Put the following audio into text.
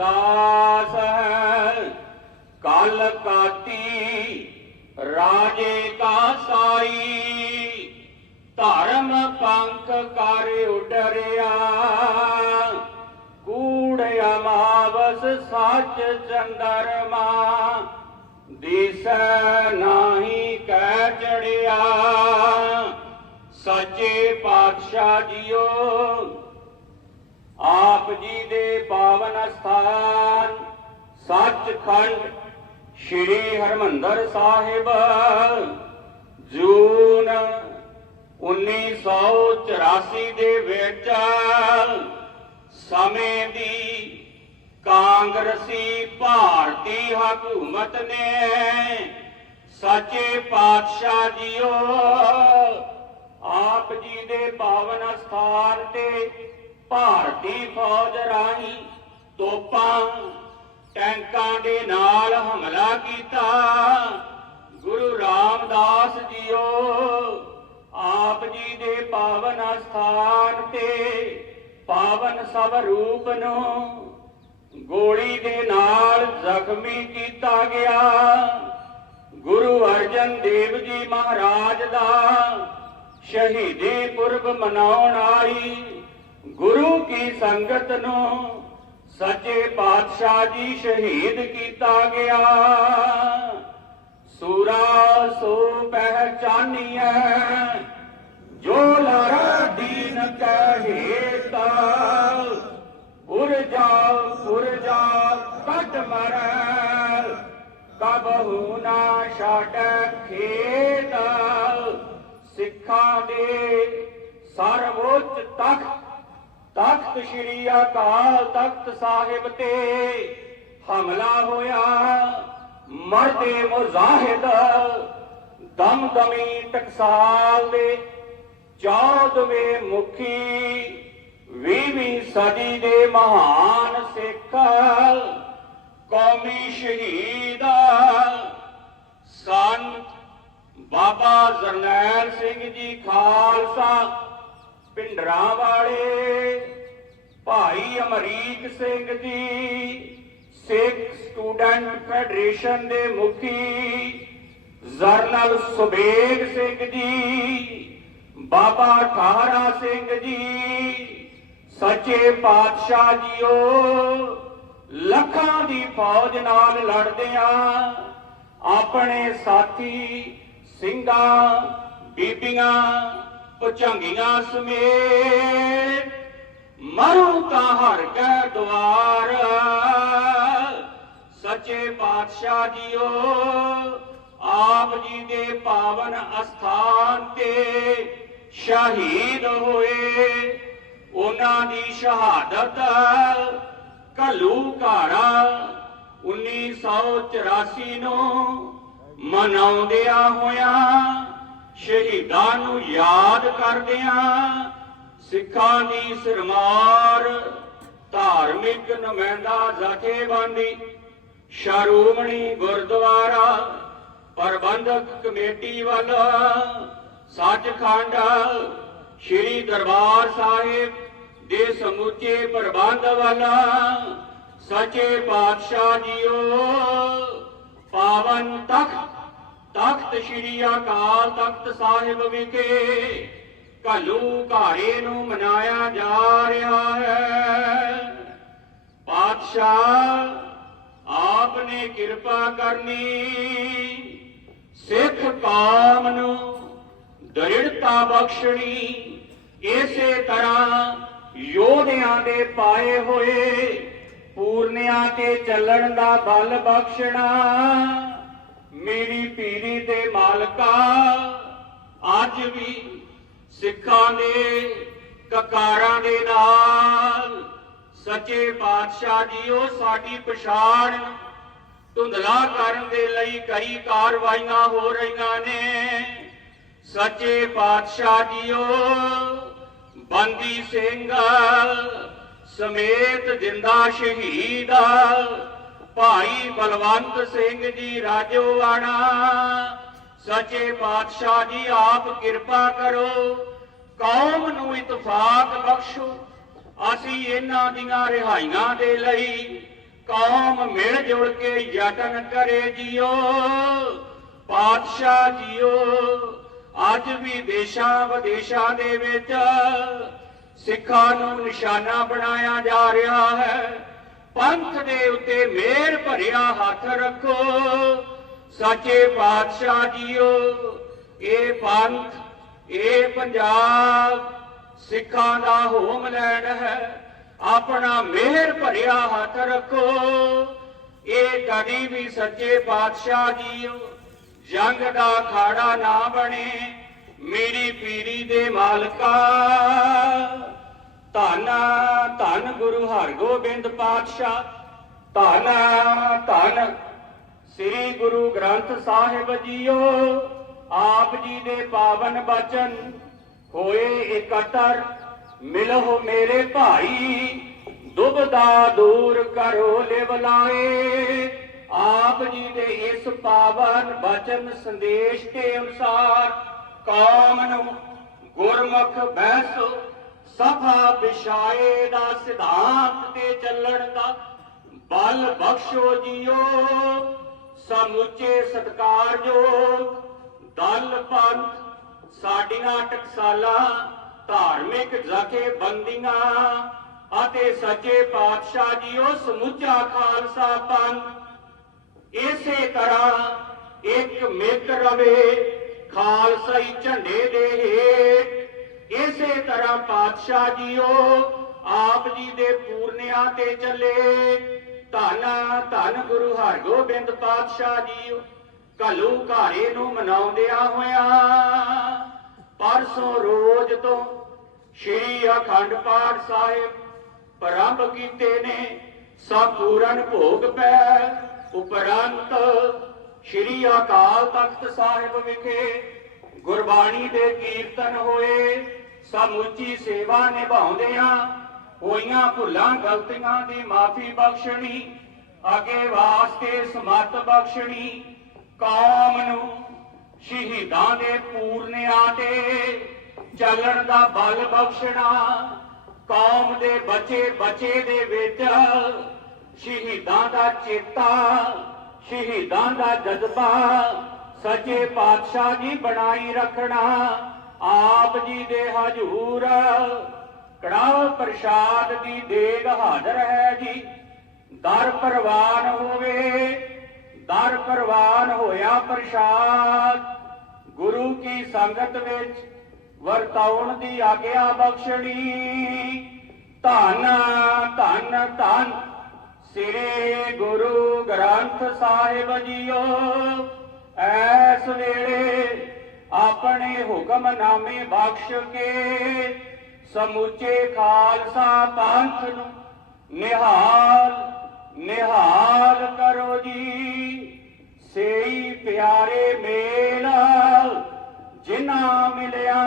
ਰਵਿਦਾਸ ਹੈ। ਕਲ ਕਾਤੀ ਰਾਜੇ ਕਾ ਸਾਈ। ਧਰਮ ਪੰਖ ਕਰ ਉਡਰਿਆ। ਕੂੜ ਅਮਾਵਸ ਸੱਚ ਚੰਦਰਮਾ। ਦਿਸ ਨਾਹੀ ਕਹਿ ਚੜਿਆ। ਸੱਚੇ ਪਾਤਸ਼ਾਹ ਜੀਓ ਆਪ ਜੀ ਦੇ ਪਾਵਨ ਸਥਾਨ, ਸੱਚਖੰਡ ਸ੍ਰੀ ਹਰਮੰਦਰ ਸਾਹਿਬ, ਜੂਨ 1984 ਦੇ ਵਿੱਚ ਸਮੇਂ ਦੀ ਕਾਂਗਰਸੀ ਭਾਰਤੀ ਹਕੂਮਤ ਨੇ ਸੱਚੇ ਪਾਤਸ਼ਾਹ ਜੀਓ, ਆਪ ਜੀ ਦੇ ਪਾਵਨ ਸਥਾਨ ਤੇ ਭਾਰਤੀ ਫੌਜ ਰਾਹੀਂ ਤੋਪਾਂ ਟੈਂਕਾਂ ਦੇ ਨਾਲ ਹਮਲਾ ਕੀਤਾ। ਗੁਰੂ ਰਾਮਦਾਸ ਜੀਓ, ਆਪ ਜੀ ਦੇ ਪਾਵਨ ਸਥਾਨ ਤੇ ਪਾਵਨ ਸਭ ਰੂਪ ਨੂੰ ਗੋਲੀ ਦੇ ਨਾਲ ਜ਼ਖਮੀ ਕੀਤਾ ਗਿਆ। ਗੁਰੂ ਅਰਜਨ ਦੇਵ ਜੀ ਮਹਾਰਾਜ ਦਾ ਸ਼ਹੀਦੀ ਪੁਰਬ ਮਨਾਉਣ ਆਈ ਗੁਰੂ ਕੀ ਸੰਗਤ ਨੂੰ ਸੱਚੇ ਪਾਤਸ਼ਾਹ ਜੀ ਸ਼ਹੀਦ ਕੀਤਾ ਗਿਆ। ਸੂਰਾ ਸੋ ਪਹਿਚਾਨੀਐ, ਜੋ ਲਾਰਾ ਦੀਨ ਕਹੇਤਾ ਉਰ ਜਾ ਉਰ ਜਾ, ਕੱਟ ਮਰੈ। ਕਬਹੂ ਨਾ ਛੱਡ ਖੇਤ, ਸਿੱਖਾਂ ਦੇ ਸਰਵੋੱਚ ਤਖਤ ਤਖਤ ਸ੍ਰੀ ਅਕਾਲ ਤਖਤ ਸਾਹਿਬ ਤੇ ਹਮਲਾ ਹੋਇਆ। ਮਰਦੇ ਮੁਜ਼ਾਹਿਦ ਦਮਦਮੀ ਟਕਸਾਲ ਦੇ 14ਵੇਂ ਮੁਖੀ ਵੀਹਵੀਂ ਸਦੀ ਦੇ ਮਹਾਨ ਸਿੱਖ ਕੌਮੀ ਸ਼ਹੀਦ ਸਨ ਬਾਬਾ ਜਰਨੈਲ ਸਿੰਘ ਜੀ ਖਾਲਸਾ ਪਿੰਡਰਾਂ ਵਾਲੇ, ਭਾਈ ਅਮਰੀਕ ਸਿੰਘ ਜੀ, ਸਿੱਖ ਸਟੂਡੈਂਟ ਫੈਡਰੇਸ਼ਨ ਦੇ ਮੁਖੀ, ਜਰਨਲ ਸੁਬੇਗ ਸਿੰਘ ਜੀ, ਬਾਬਾ ਠਾਰਾ ਸਿੰਘ ਜੀ, ਸੱਚੇ ਪਾਤਸ਼ਾਹ ਜੀਓ, ਲੱਖਾਂ ਦੀ ਫੌਜ ਨਾਲ ਲੜਦੇ ਆ ਆਪਣੇ ਸਾਥੀ ਸਿੰਘਾਂ, ਬੀਬੀਆਂ ਪੁਚੰਗੀਆਂ ਸਮੇਤ ਮਰੂ ਤਾਂ ਹਰ ਕੈ ਦਵਾਰ ਸੱਚੇ ਪਾਤਸ਼ਾਹ ਜੀਓ, ਆਪ ਜੀ ਦੇ ਪਾਵਨ ਅਸਥਾਨ ਤੇ ਸ਼ਹੀਦ ਹੋਏ। ਉਹਨਾਂ ਦੀ ਸ਼ਹਾਦਤ ਕਲੂ ਘਾੜਾ 1984 ਨੂੰ ਮਨਾਉਂਦਿਆਂ ਹੋਇਆ ਸ਼ਹੀਦਾਂ ਨੂੰ ਯਾਦ ਕਰਦਿਆਂ ਸਿੱਖਾਂ ਦੀ ਸਰਮਾਰ ਧਾਰਮਿਕ ਨੁਮਾਇੰਦਾ ਜਥੇਬੰਦੀ ਸ਼ਰੋਮਣੀ ਗੁਰਦੁਆਰਾ ਪ੍ਰਬੰਧਕ ਕਮੇਟੀ ਵੱਲ ਸੱਚਖੰਡ ਸ੍ਰੀ ਦਰਬਾਰ ਸਾਹਿਬ ਦੇ ਸਮੁੱਚੇ ਪ੍ਰਬੰਧ ਵੱਲ ਸੱਚੇ ਪਾਤਸ਼ਾਹ ਜੀਓ ਪਾਵਨ ਤਖਤ ਤਖਤ ਸ੍ਰੀ ਅਕਾਲ ਤਖਤ ਸਾਹਿਬ ਵਿਖੇ ਕਲੂ ਘਾਰੇ ਨੂੰ ਮਨਾਇਆ ਜਾ ਰਿਹਾ ਹੈ। ਪਾਤਸ਼ਾਹ ਆਪ ਨੇ ਕਿਰਪਾ ਕਰਨੀ, ਸਿੱਖ ਕੌਮ ਨੂੰ ਦ੍ਰਿੜਤਾ ਬਖਸ਼ਣੀ, ਇਸੇ ਤਰ੍ਹਾਂ ਯੋਧਿਆਂ ਦੇ ਪਾਏ ਹੋਏ ਪੂਰਨਿਆਂ ਤੇ ਚੱਲਣ ਦਾ ਬਲ ਬਖਸ਼ਣਾ। ਮੇਰੀ ਪੀਰੀ ਦੇ ਮਾਲਕਾ, ਅੱਜ ਵੀ ਸਿੱਖਾਂ ਦੇ ਕਕਾਰਾਂ ਦੇ ਨਾਲ। ਸੱਚੇ ਪਾਤਸ਼ਾਹ ਜੀਓ, ਸਾਡੀ ਪਛਾਣ ਧੁੰਦਲਾ ਕਰਨ ਦੇ ਲਈ ਕਈ ਕਾਰਵਾਈਆਂ ਹੋ ਰਹੀਆਂ ਨੇ। ਸੱਚੇ ਪਾਤਸ਼ਾਹ ਜੀਓ, ਬੰਦੀ ਸਿੰਘ ਸਮੇਤ ਜਿੰਦਾ ਸ਼ਹੀਦ। ਭਾਈ ਬਲਵੰਤ ਸਿੰਘ ਜੀ ਰਾਜੋਵਾਣਾ ਸੱਚੇ ਪਾਤਸ਼ਾਹ ਜੀ, ਆਪ ਕਿਰਪਾ ਕਰੋ। ਕੌਮ ਨੂੰ ਇਤਫਾਕ ਬਖਸ਼ੋ। ਅਸੀਂ ਇਹਨਾਂ ਦੀਆਂ ਰਿਹਾਈਆਂ ਦੇ ਲਈ ਕੌਮ ਮਿਲ ਜੁਲ ਕੇ ਯਤਨ ਕਰੇ ਜੀਓ। ਪਾਤਸ਼ਾਹ ਜੀਓ, ਅੱਜ ਵੀ ਦੇਸ਼ਾਂ ਵਿਦੇਸ਼ਾਂ ਦੇ ਵਿੱਚ ਸਿੱਖਾਂ ਨੂੰ ਨਿਸ਼ਾਨਾ ਬਣਾਇਆ ਜਾ ਰਿਹਾ ਹੈ। ਪੰਥ ਦੇ ਉੱਤੇ ਮਿਹਰ ਭਰਿਆ ਹੱਥ ਰੱਖੋ। ਸੱਚੇ ਪਾਤਸ਼ਾਹ ਜੀਓ, ਇਹ ਪੰਥ, ਇਹ ਪੰਜਾਬ ਸਿੱਖਾਂ ਦਾ ਹੋਮਲੈਂਡ ਹੈ। ਆਪਣਾ ਮਿਹਰ ਭਰਿਆ ਹੱਥ ਰੱਖੋ। ਇਹ ਕਦੀ ਵੀ ਸੱਚੇ ਪਾਤਸ਼ਾਹ ਜੀਓ, ਜੰਗ ਦਾ ਖਾੜਾ ਨਾ ਬਣੇ। ਮੇਰੀ ਪੀਰੀ ਦੇ ਮਾਲਕਾ ਧੰਨ ਧੰਨ ਗੁਰੂ ਹਰਗੋਬਿੰਦ ਪਾਤਸ਼ਾਹ, ਧੰਨ ਧੰਨ ਸ੍ਰੀ ਗੁਰੂ ਗ੍ਰੰਥ ਸਾਹਿਬ ਜੀਓ। ਆਪ ਜੀ ਦੇ ਪਾਵਨ ਬਚਨ ਹੋਏ ਇਕੱਤਰ, ਮਿਲੋ ਮੇਰੇ ਭਾਈ, ਦੁਬਦਾ ਦੂਰ ਕਰੋ ਲਿਵ ਆਪ ਜੀ ਦੇ ਇਸ ਪਾਵਨ ਬਚਨ ਸੰਦੇਸ਼ ਦੇ ਅਨੁਸਾਰ ਕੌਮ ਨੂੰ ਗੁਰਮੁਖ ਬੈਸੋ ਸਭਾ ਵਿਛਾਏ ਦਾ ਸਿਧਾਂਤ ਤੇ ਚੱਲਣ ਦਾ। ਬਲ ਬਖਸ਼ੋ ਜੀਓ ਸਮੁੱਚੇ ਸਤਕਾਰਯੋਗ ਦਲ ਪੰਥ, ਸਾਡੀਆਂ ਟਕਸਾਲਾਂ, ਧਾਰਮਿਕ ਜਥੇਬੰਦੀਆਂ ਅਤੇ ਸੱਚੇ ਪਾਤਸ਼ਾਹ ਜੀਓ, ਸਮੁੱਚਾ ਖਾਲਸਾ ਪੰਥ। ਇਸੇ ਤਰ੍ਹਾਂ ਇੱਕ ਮਿੱਤ ਰਵੇ ਖਾਲਸਾਈ ਝੰਡੇ ਦੇ ਇਸੇ ਤਰ੍ਹਾਂ ਪਾਤਸ਼ਾਹ ਜੀਓ, ਆਪ ਜੀ ਦੇ ਪੂਰਨਿਆਂ ਤੇ ਚੱਲੇ। ਧੰਨ ਧੰਨ ਗੁਰੂ ਹਰਗੋਬਿੰਦ ਪਾਤਸ਼ਾਹ ਜੀਓ ਕਲੂ ਘਾਰੇ ਨੂੰ ਮਨਾਉਂਦਿਆਂ ਹੋਇਆਂ। ਪਰਸੋਂ ਰੋਜ਼ ਤੋਂ ਸ਼੍ਰੀ ਅਖੰਡ ਪਾਠ ਸਾਹਿਬ ਪ੍ਰਾਰੰਭ ਕੀਤੇ ਨੇ। ਸੰਪੂਰਨ ਭੋਗ ਪੈ ਉਪਰੰਤ ਸ਼੍ਰੀ ਅਕਾਲ ਤਖਤ ਸਾਹਿਬ ਵਿਖੇ ਗੁਰਬਾਣੀ ਦੇ ਕੀਰਤਨ ਹੋਏ। ਸਮੁੱਚੀ ਸੇਵਾ ਨਿਭਾਉਂਦਿਆਂ ਹੋਈਆਂ ਭੁੱਲਾਂ, ਗਲਤੀਆਂ ਦੀ ਮਾਫੀ ਬਖਸ਼ਣੀ, ਅੱਗੇ ਵਾਸਤੇ ਸਮਤ ਬਖਸ਼ਣੀ, ਕੌਮ ਨੂੰ ਸ਼ਹੀਦਾਂ ਦੇ ਪੂਰਨਿਆਂ ਤੇ ਚੱਲਣ ਦਾ ਬਲ ਬਖਸ਼ਣਾ, ਕੌਮ ਦੇ ਬਚੇ ਬਚੇ ਦੇ ਵਿੱਚ ਸ਼ਹੀਦਾਂ ਦਾ ਚੇਤਾ, ਸ਼ਹੀਦਾਂ ਦਾ ਜਜ਼ਬਾ, ਸੱਚੇ ਪਾਤਸ਼ਾਹ ਜੀ ਬਣਾਈ ਰੱਖਣਾ ਆਪ ਜੀ ਦੇ ਹਜੂਰ, ਕੜਾਹ ਪ੍ਰਸ਼ਾਦ ਦੀ ਦੇਗ ਹਾਜ਼ਰ ਹੈ ਜੀ। ਦਰ ਪ੍ਰਵਾਨ ਹੋਵੇ, ਦਰ ਪ੍ਰਵਾਨ ਹੋਇਆ ਪ੍ਰਸ਼ਾਦ। ਗੁਰੂ ਕੀ ਸੰਗਤ ਵਿੱਚ ਵਰਤਾਉਣ ਦੀ ਆਗਿਆ ਬਖਸ਼ਣੀ। ਧੰਨ ਧੰਨ ਧੰਨ ਸ੍ਰੀ ਗੁਰੂ ਗ੍ਰੰਥ ਸਾਹਿਬ ਜੀਓ। ਐਸ ਵੇਲੇ ਆਪਣੇ ਹੁਕਮਨਾਮੇ ਬਖਸ਼ ਕੇ ਸਮੁੱਚੇ ਖਾਲਸਾ ਪੰਥ ਨੂੰ ਨਿਹਾਲ ਨਿਹਾਲ ਕਰੋ ਜੀ। ਸੇਈ ਪਿਆਰੇ ਮੇਲ ਜਿਨ੍ਹਾਂ ਮਿਲਿਆ